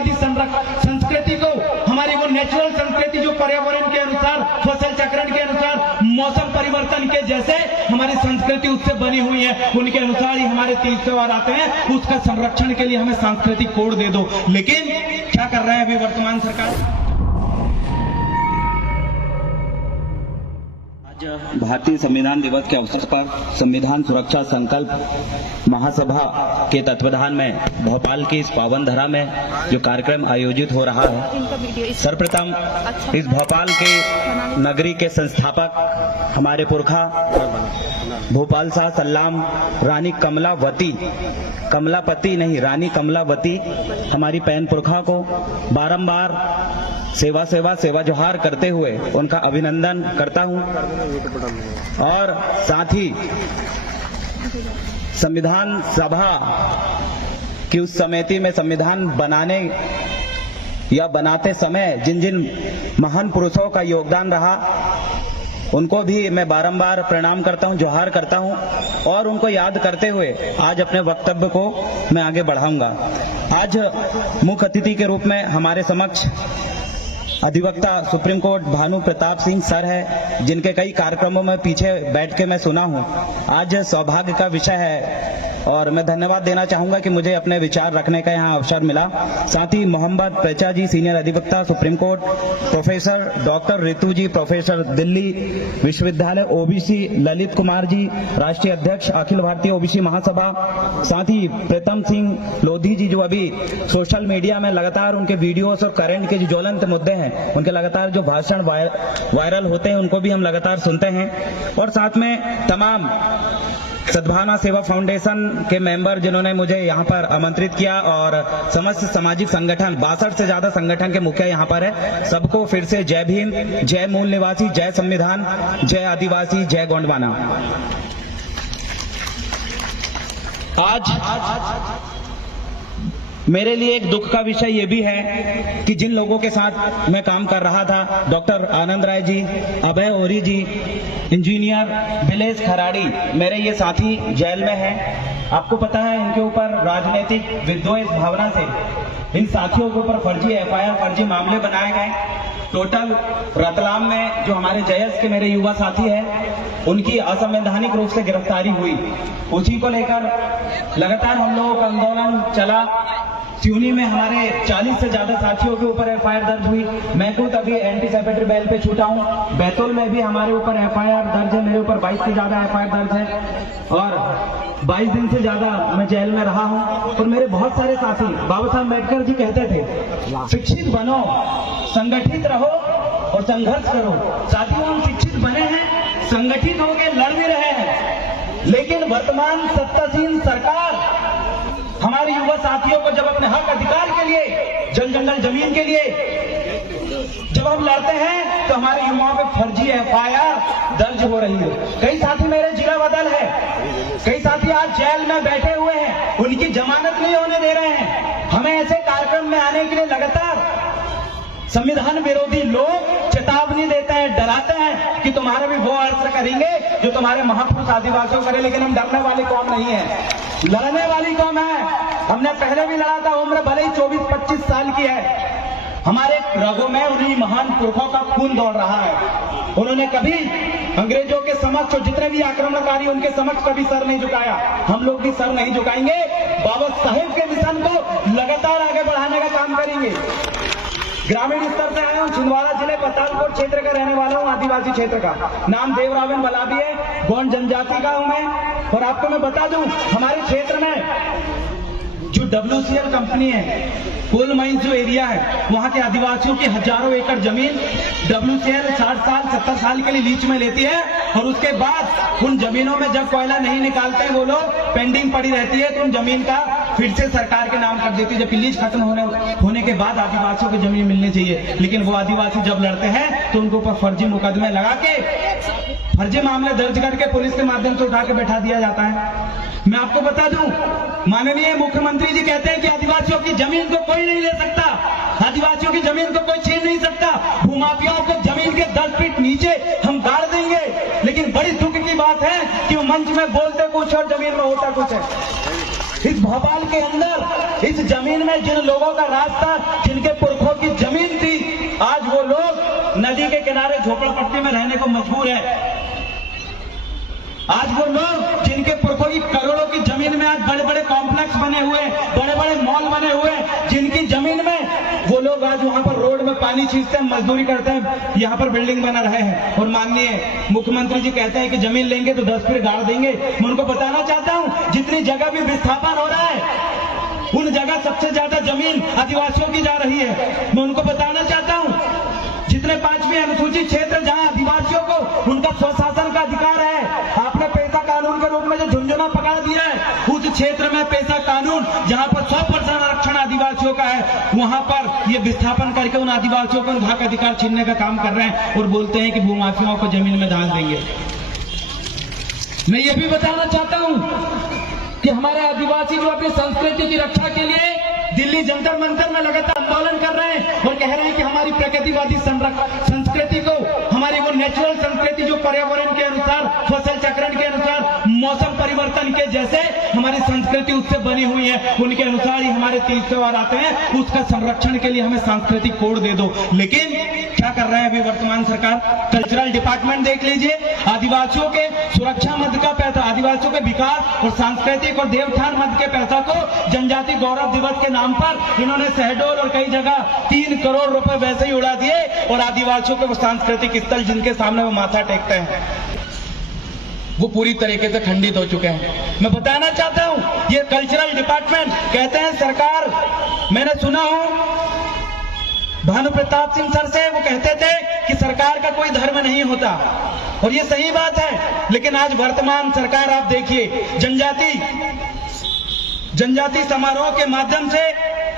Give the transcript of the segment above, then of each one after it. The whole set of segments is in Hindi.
परिवारवादी संस्कृति को, हमारी वो नेचुरल संस्कृति जो पर्यावरण के अनुसार, फसल चक्रण के अनुसार, मौसम परिवर्तन के जैसे हमारी संस्कृति उससे बनी हुई है, उनके अनुसार ही हमारे तीज त्योहार आते हैं। उसका संरक्षण के लिए हमें सांस्कृतिक कोड दे दो। लेकिन क्या कर रहा है अभी वर्तमान सरकार? भारतीय संविधान दिवस के अवसर पर संविधान सुरक्षा संकल्प महासभा के तत्वाधान में भोपाल की इस पावन धरा में जो कार्यक्रम आयोजित हो रहा है, सर्वप्रथम इस भोपाल के नगरी के संस्थापक हमारे पुरखा भोपाल शाह सल्लाम रानी कमलापति नहीं रानी कमलावती हमारी पैन पुरखा को बारंबार सेवा जोहार करते हुए उनका अभिनंदन करता हूं और साथ ही संविधान सभा की उस समिति में संविधान बनाने या बनाते समय जिन जिन महान पुरुषों का योगदान रहा उनको भी मैं बारंबार प्रणाम करता हूं, जोहार करता हूं और उनको याद करते हुए आज अपने वक्तव्य को मैं आगे बढ़ाऊंगा। आज मुख्य अतिथि के रूप में हमारे समक्ष अधिवक्ता supreme court Bhanu Pratap Singh sir है, जिनके कई कार्यक्रमों में पीछे बैठ के मैं सुना हूं। आज सौभाग्य का विषय है और मैं धन्यवाद देना चाहूंगा कि मुझे अपने विचार रखने का यहाँ अवसर मिला। साथ ही मोहम्मद पेचा जी सीनियर अधिवक्ता supreme court, professor doctor Ritu ji professor Delhi विश्वविद्यालय ओबीसी, ललित कुमार जी राष्ट्रीय अध्यक्ष अखिल भारतीय ओबीसी महासभा, साथ ही प्रीतम सिंह लोधी जी जो अभी सोशल मीडिया में लगातार उनके वीडियोस और करंट के जो ज्वलंत मुद्दे हैं उनके लगातार जो भाषण वायरल होते हैं उनको भी हम लगातार सुनते हैं, और साथ में तमाम सद्भावना सेवा फाउंडेशन के मेंबर जिन्होंने मुझे यहाँ पर आमंत्रित किया और समस्त सामाजिक संगठन 62 से ज्यादा संगठन के मुखिया यहाँ पर है। सबको फिर से जय भीम, जय मूल निवासी, जय संविधान, जय आदिवासी, जय गोंडवाना। आज मेरे लिए एक दुख का विषय ये भी है कि जिन लोगों के साथ मैं काम कर रहा था, डॉक्टर आनंद राय जी, अभय ओरी जी, इंजीनियर भिलेश खराड़ी, मेरे ये साथी जेल में हैं। आपको पता है इनके ऊपर राजनीतिक विद्वेष भावना से इन साथियों के ऊपर फर्जी एफआईआर, फर्जी मामले बनाए गए। टोटल रतलाम में जो हमारे जयस के मेरे युवा साथी हैं उनकी असंवैधानिक रूप से गिरफ्तारी हुई। उसी को लेकर लगातार हम लोगों का आंदोलन चला। सिवनी में हमारे 40 से ज्यादा साथियों के ऊपर एफआईआर दर्ज हुई। मैं खुद अभी एंटीसिपेटरी बेल पे छूटा हूं। बैतूल में भी हमारे ऊपर एफआईआर दर्ज है, मेरे ऊपर 22 से ज्यादा एफआईआर दर्ज है और 22 दिन से ज्यादा मैं जेल में रहा हूं। और मेरे बहुत सारे साथी, बाबा साहब अम्बेडकर जी कहते थे शिक्षित बनो, संगठित रहो और संघर्ष करो। साथियों हम शिक्षित बने हैं, संगठित होकर लड़ भी रहे हैं, लेकिन वर्तमान सत्तासीन सरकार हमारे युवा साथियों को जब अपने हक अधिकार के लिए, जल जंगल जमीन के लिए जब हम लड़ते हैं तो हमारे युवाओं पे फर्जी एफआईआर दर्ज हो रही है। कई साथी मेरे जिला बदल है, कई साथी आज जेल में बैठे हुए हैं, उनकी जमानत नहीं होने दे रहे हैं। हमें ऐसे कार्यक्रम में आने के लिए लगातार संविधान विरोधी लोग चेतावनी देते हैं, डराते हैं कि तुम्हारा भी वो अर्थ करेंगे जो तुम्हारे महापुरुष आदिवासियों करे। लेकिन हम डरने वाली कौम नहीं है, लड़ने वाली कौम है। हमने पहले भी लड़ा था, उम्र भले ही 24-25 साल की है, हमारे रगों में उन्हीं महान पुरखों का खून दौड़ रहा है। उन्होंने कभी अंग्रेजों के समक्ष और जितने भी आक्रमणकारी उनके समक्ष कभी सर नहीं झुकाया। हम लोग भी सर नहीं झुकाएंगे। बाबा साहेब के मिशन को लगातार आगे बढ़ाने का काम करेंगे। ग्रामीण स्तर से आया हूँ, छिंदवाड़ा जिले पतालकोट क्षेत्र का रहने वाला हूँ, आदिवासी क्षेत्र का। नाम देवरावन बलाबी है, गोंड जनजाति का हूँ मैं। और आपको मैं बता दूं, हमारे क्षेत्र में जो WCL कंपनी है, कोल माइंस जो एरिया है, वहां के आदिवासियों की हजारों एकड़ जमीन WCL 60 साल 70 साल के लिए लीज में लेती है और उसके बाद उन जमीनों में जब कोयला नहीं निकालते हैं वो लोग, पेंडिंग पड़ी रहती है, तो उन जमीन का फिर से सरकार के नाम कर देती है। जबकि लीज खत्म होने के बाद आदिवासियों को जमीन मिलनी चाहिए, लेकिन वो आदिवासी जब लड़ते हैं तो उनके ऊपर फर्जी मुकदमे लगा के, फर्जी मामले दर्ज करके पुलिस के माध्यम से उठा के बैठा दिया जाता है। मैं आपको बता दूं, माननीय मुख्यमंत्री जी कहते हैं कि आदिवासियों की जमीन को कोई नहीं ले सकता, आदिवासियों की जमीन को कोई छीन नहीं सकता, भूमाफियाओं को जमीन के 10 फीट नीचे हम गाड़ देंगे। लेकिन बड़ी दुख की बात है कि वो मंच में बोलते कुछ और जमीन में होता कुछ है। इस भोपाल के अंदर, इस जमीन में जिन लोगों का राज था, जिनके पुरखों की जमीन थी, आज वो लोग नदी के किनारे झोपड़पट्टी में रहने को मजबूर है। आज वो लोग जिनके पुरखों की करोड़ों की जमीन में आज बड़े बड़े कॉम्प्लेक्स बने हुए, बड़े बड़े मॉल बने हुए, जिनकी जमीन में वो लोग आज वहां पर रोड में पानी छींचते हैं, मजदूरी करते हैं, यहाँ पर बिल्डिंग बना रहे हैं। और माननीय मुख्यमंत्री जी कहते हैं कि जमीन लेंगे तो 10 फीट गाड़ देंगे। मैं उनको बताना चाहता हूं, जितनी जगह भी विस्थापन हो रहा है, उन जगह सबसे ज्यादा जमीन आदिवासियों की जा रही है। मैं उनको बताना चाहता हूं, जितने 5वीं अनुसूचित क्षेत्र जहां आदिवासियों को उनका स्वशासन का अधिकार है, आपने पैसा कानून के रूप में जो झुंझुना पकड़ दिया है, उस क्षेत्र में पैसा कानून जहां पर 100% आरक्षण आदिवासियों का है, वहां पर ये विस्थापन करके उन आदिवासियों को उनका अधिकार छीनने का काम कर रहे हैं और बोलते हैं कि भूमाफियाओं को जमीन में डाल देंगे। मैं ये भी बताना चाहता हूं कि हमारे आदिवासी जो अपनी संस्कृति की रक्षा के लिए दिल्ली जंतर मंतर में लगातार आंदोलन कर रहे हैं और कह रहे हैं कि हमारी प्रकृतिवादी संस्कृति को, हमारी वो नेचुरल संस्कृति जो पर्यावरण के अनुसार, फसल चक्रण के अनुसार, मौसम परिवर्तन के जैसे हमारी संस्कृति उससे बनी हुई है, उनके अनुसार ही हमारे तीज त्योहार आते हैं, उसका संरक्षण के लिए हमें सांस्कृतिक कोड दे दो। लेकिन क्या कर रहे हैं अभी वर्तमान सरकार? कल्चरल डिपार्टमेंट देख लीजिए, आदिवासियों के सुरक्षा मद का पैसा, आदिवासियों के विकास और सांस्कृतिक और देवठान मद के पैसा को जनजाति गौरव दिवस के नाम पर इन्होंने शहडोल और कई जगह 3 करोड़ रुपए वैसे ही उड़ा दिए और आदिवासियों के वो सांस्कृतिक स्थल जिनके सामने वो माथा टेकते हैं, वो पूरी तरीके से खंडित हो चुके हैं। मैं बताना चाहता हूं, ये कल्चरल डिपार्टमेंट कहते हैं सरकार, मैंने सुना हूं भानु प्रताप सिंह सर से, वो कहते थे कि सरकार का कोई धर्म नहीं होता और ये सही बात है। लेकिन आज वर्तमान सरकार आप देखिए, जनजाति समारोह के माध्यम से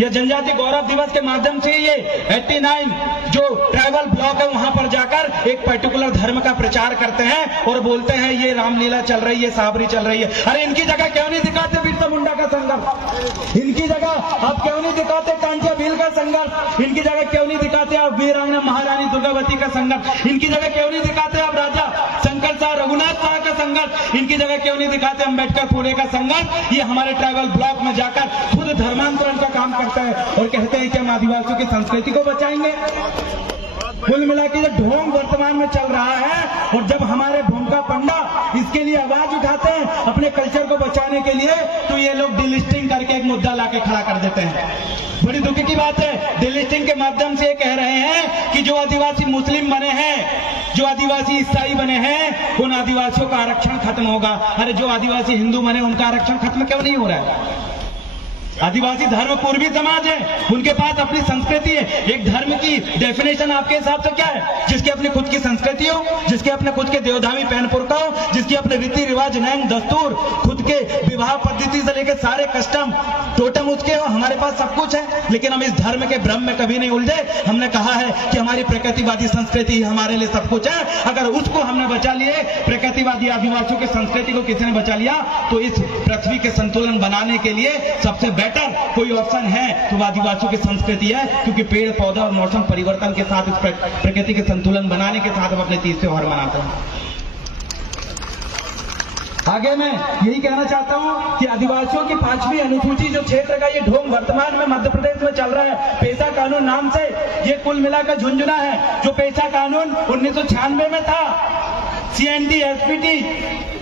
या जनजाति गौरव दिवस के माध्यम से ये 89 जो ट्राइबल ब्लॉक है वहां पर जाकर एक पर्टिकुलर धर्म का प्रचार करते हैं और बोलते हैं ये रामलीला चल रही है, साबरी चल रही है। अरे इनकी जगह क्यों नहीं दिखाते बिरसा मुंडा का संघर्ष? इनकी जगह आप क्यों नहीं दिखाते टांटिया भील का संघर्ष? इनकी जगह क्यों नहीं दिखाते आप वीरांगना महारानी दुर्गावती का संघर्ष? इनकी जगह क्यों नहीं दिखाते आप राजा शंकर शाह रघुनाथ शाह का संघर्ष? इनकी जगह क्यों नहीं दिखाते अम्बेडकर पुणे का संघर्ष? ये हमारे ट्राइबल ब्लॉक में जाकर खुद धर्मांतरण का काम करता है और कहते हैं कि हम आदिवासियों की संस्कृति को बचाएंगे। कुल मिला के ढोंग वर्तमान में चल रहा है और जब हमारे भूमिका पंडा इसके लिए आवाज उठाते हैं अपने कल्चर को बचाने के लिए, तो ये लोग डिलिस्टिंग करके एक मुद्दा लाके खड़ा कर देते हैं। बड़ी दुख की बात है, डिलिस्टिंग के माध्यम से ये कह रहे हैं कि जो आदिवासी मुस्लिम बने हैं, जो आदिवासी ईसाई बने हैं, उन आदिवासियों का आरक्षण खत्म होगा। अरे जो आदिवासी हिंदू बने उनका आरक्षण खत्म क्यों नहीं हो रहा है? आदिवासी धर्म पूर्वी समाज है, उनके पास अपनी संस्कृति है। एक धर्म की डेफिनेशन आपके हिसाब से क्या है? जिसकी अपनी खुद की संस्कृति हो, जिसके अपने खुद के देवधामी पहन पुरखा हो, जिसके अपने रीति रिवाज, नैन दस्तूर, खुद के विवाह पद्धति से लेकर सारे कस्टम टोटम उसके हो। हमारे पास सब कुछ है, लेकिन हम इस धर्म के भ्रम में कभी नहीं उलझे। हमने कहा है कि हमारी प्रकृतिवादी संस्कृति ही हमारे लिए सब कुछ है। अगर उसको हमने बचा लिए, प्रकृतिवादी आदिवासियों की संस्कृति को किसी ने बचा लिया, तो इस पृथ्वी के संतुलन बनाने के लिए सबसे बेटर कोई ऑप्शन है तो आदिवासियों की संस्कृति है, क्योंकि पेड़ पौधा और मौसम परिवर्तन के साथ, इस प्रकृति के संतुलन बनाने के साथ हम अपने तीज त्योहार मनाते हैं। आगे मैं यही कहना चाहता हूं कि आदिवासियों की 5वीं अनुसूची जो क्षेत्र का ये ढोंग वर्तमान में मध्य प्रदेश में चल रहा है, पेशा कानून नाम से, ये कुल मिलाकर झुंझुना है। जो पेशा कानून 1996 में था, CND SPT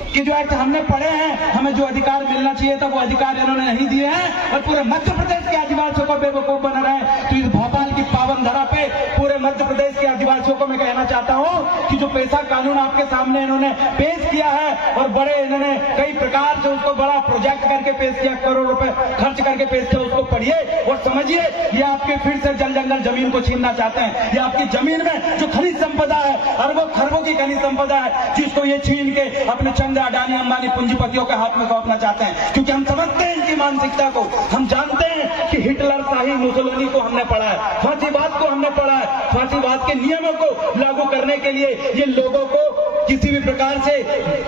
कि जो एक्ट हमने पढ़े हैं, हमें जो अधिकार मिलना चाहिए था वो अधिकार इन्होंने नहीं दिए हैं और पूरे मध्य प्रदेश के आदिवासियों को बेवकूफ बना रहा है। तो इस भोपाल की पावन धरा पे पूरे मध्य प्रदेश के आदिवासियों को मैं कहना चाहता हूं कि जो पेशा कानून आपके सामने इन्होंने पेश किया है और बड़े इन्होंने कई प्रकार से उसको बड़ा प्रोजेक्ट करके पेश किया, करोड़ रुपए खर्च करके पेश किया, उसको पढ़िए और समझिए। ये आपके फिर से जल जंगल जमीन को छीनना चाहते हैं। ये आपकी जमीन में जो खनिज संपदा है, अरबों खरबों की खनिज संपदा है, जिसको ये छीन के अपने चंद अडानी अंबानी पूंजीपतियों के हाथ में सौंपना चाहते हैं। क्योंकि हम समझते हैं इनकी मानसिकता को, हम जानते हैं कि हिटलर शाही मुसोलिनी को हमने पढ़ा है, फांसीवाद को हमने पढ़ा है। फांसीवाद के नियमों को लागू करने के लिए ये लोगों को किसी भी प्रकार से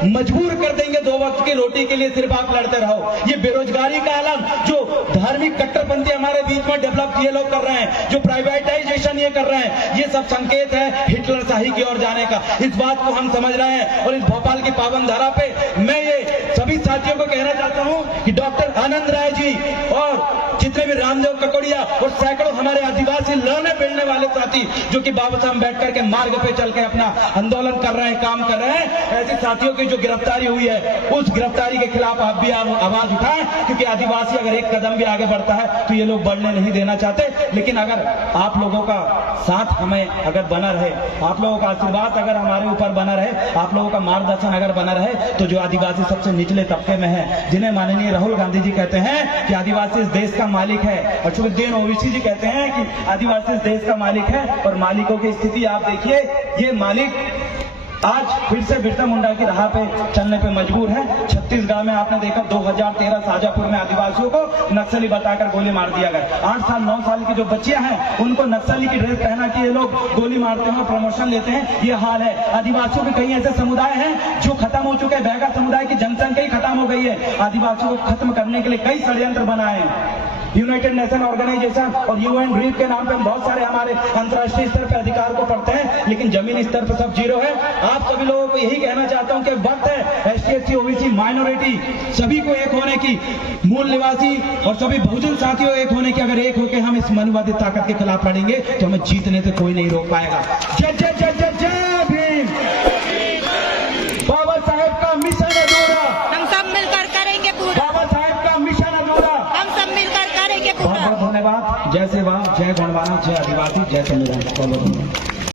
मजबूर कर देंगे। 2 वक्त की रोटी के लिए सिर्फ आप लड़ते रहो। ये बेरोजगारी का आलम जो धार्मिक कट्टरपंथी हमारे बीच में डेवलप ये लोग कर रहे हैं, जो प्राइवेटाइजेशन ये कर रहे हैं, ये सब संकेत है हिटलर शाही की ओर जाने का। इस बात को हम समझ रहे हैं और इस भोपाल की पावन धारा पे मैं ये सभी साथियों को कहना चाहता हूं कि डॉक्टर आनंद राय जी और जितने भी रामदेव ककोड़िया और सैकड़ों हमारे आदिवासी लड़ने बेलने वाले साथी जो कि बाबा साहब अम्बेडकर के मार्ग पे चल के अपना आंदोलन कर रहे हैं, काम कर रहे हैं, ऐसे साथियों की जो गिरफ्तारी हुई है उस गिरफ्तारी के खिलाफ आप भी आवाज उठाएं, क्योंकि आदिवासी अगर एक कदम भी आगे बढ़ता है तो ये लोग बढ़ने नहीं देना चाहते। लेकिन अगर आप लोगों का साथ हमें अगर बना रहे, आप लोगों का आशीर्वाद अगर हमारे ऊपर बना रहे, आप लोगों का मार्गदर्शन अगर बना रहे, तो जो आदिवासी सबसे निचले तबके में है, जिन्हें माननीय राहुल गांधी जी कहते हैं कि आदिवासी इस देश का मालिक है, और शुभुद्दीन ओवैसी जी कहते हैं कि आदिवासी इस देश का मालिक है, और मालिकों की स्थिति आप देखिए, ये मालिक आज फिर से बिरसा मुंडा की राह पे चलने पे मजबूर है। छत्तीसगढ़ में आपने देखा 2013 शाजापुर में आदिवासियों को नक्सली बताकर गोली मार दिया गया। 8 साल 9 साल की जो बच्चियां हैं उनको नक्सली की ड्रेस पहना के ये लोग गोली मारते हैं, प्रमोशन लेते हैं। ये हाल है। आदिवासियों के कई ऐसे समुदाय हैं जो खत्म हो चुके हैं। बैगा समुदाय की जनसंख्या ही खत्म हो गई है। आदिवासियों को खत्म करने के लिए कई षड्यंत्र बनाए हैं। यूनाइटेड नेशन ऑर्गेनाइजेशन और यूएन ड्रीम के नाम पे हम बहुत सारे हमारे अंतर्राष्ट्रीय स्तर पे अधिकार को पढ़ते हैं, लेकिन जमीनी स्तर पे सब जीरो है। आप सभी लोगों को यही कहना चाहता हूं कि वक्त है एसटी एससी ओबीसी माइनॉरिटी सभी को एक होने की, मूल निवासी और सभी बहुजन साथियों एक होने की। अगर एक होकर हम इस मनुवादी ताकत के खिलाफ लड़ेंगे तो हमें जीतने से कोई नहीं रोक पाएगा। जय जय जय जय जय भीम। बाबा साहेब का मिशन अधूरा, हम सब मिलकर करेंगे पूरा। बाबा साहेब का मिशन अधूरा, हम सब मिलकर करेंगे बहुत पूरा। बहुत धन्यवाद। जय सेवा, जय गणवाना, जय आदिवासी, जय संविधान।